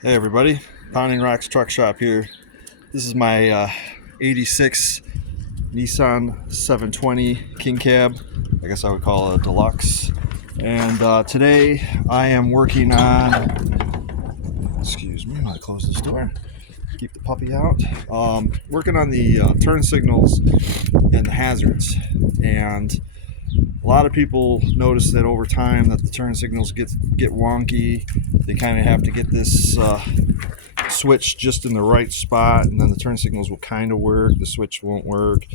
Hey everybody, Pounding Rocks Truck Shop here. This is my 86 Nissan 720 King Cab. I guess I would call it a deluxe. And today I am working on, excuse me, I'll close this door, keep the puppy out. Working on the turn signals and the hazards. And a lot of people notice that over time that the turn signals get wonky. They kind of have to get this switch just in the right spot, and then the turn signals will kind of work, the switch won't work.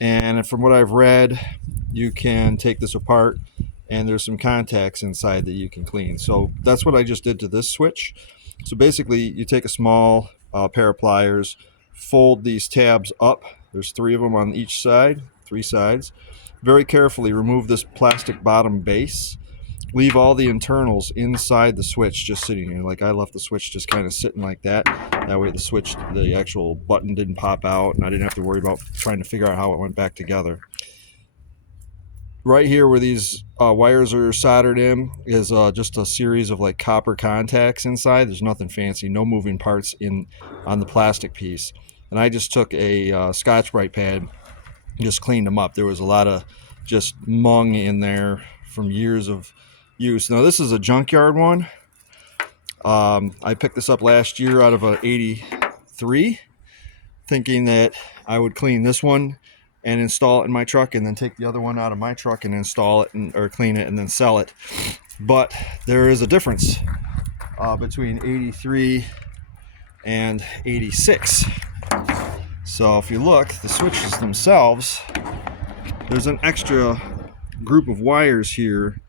And from what I've read, you can take this apart and there's some contacts inside that you can clean. So that's what I just did to this switch. So basically you take a small pair of pliers, fold these tabs up, there's three of them on each side, three sides, very carefully remove this plastic bottom base, leave all the internals inside the switch just sitting here. Like I left the switch just kind of sitting like that. That way the actual button didn't pop out and I didn't have to worry about trying to figure out how it went back together. Right here where these wires are soldered in is just a series of like copper contacts inside. There's nothing fancy, no moving parts on the plastic piece. And I just took a Scotch-Brite pad and just cleaned them up. There was a lot of just mung in there from years of use. Now this is a junkyard one. I picked this up last year out of a 83, thinking that I would clean this one and install it in my truck, and then take the other one out of my truck and install it or clean it and then sell it. But there is a difference between 83 and 86. So if you look, the switches themselves, there's an extra group of wires here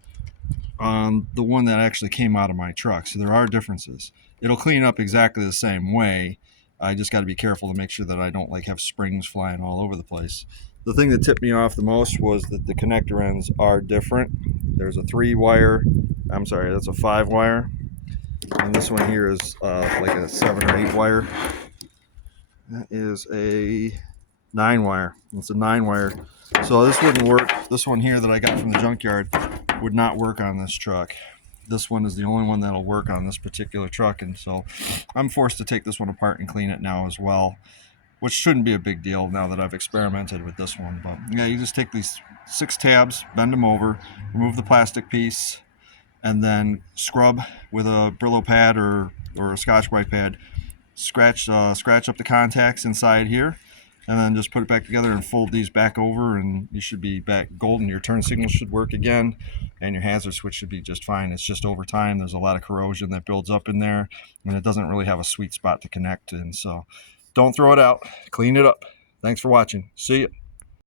on the one that actually came out of my truck. So there are differences. It'll clean up exactly the same way. I just got to be careful to make sure that I don't like have springs flying all over the place. The thing that tipped me off the most was that the connector ends are different. There's a 3-wire, that's a 5-wire. And this one here is like a 7 or 8 wire. That is a 9-wire. It's a 9-wire. So this wouldn't work. This one here that I got from the junkyard would not work on this truck. This one is the only one that'll work on this particular truck, and so I'm forced to take this one apart and clean it now as well, which shouldn't be a big deal now that I've experimented with this one. But yeah, you just take these 6 tabs, bend them over, remove the plastic piece, and then scrub with a Brillo pad or a Scotch-Brite pad. Scratch up the contacts inside here, and then just put it back together and fold these back over, and you should be back golden. Your turn signal should work again, and your hazard switch should be just fine. It's just over time there's a lot of corrosion that builds up in there, and it doesn't really have a sweet spot to connect in. So don't throw it out, clean it up. Thanks for watching. See ya.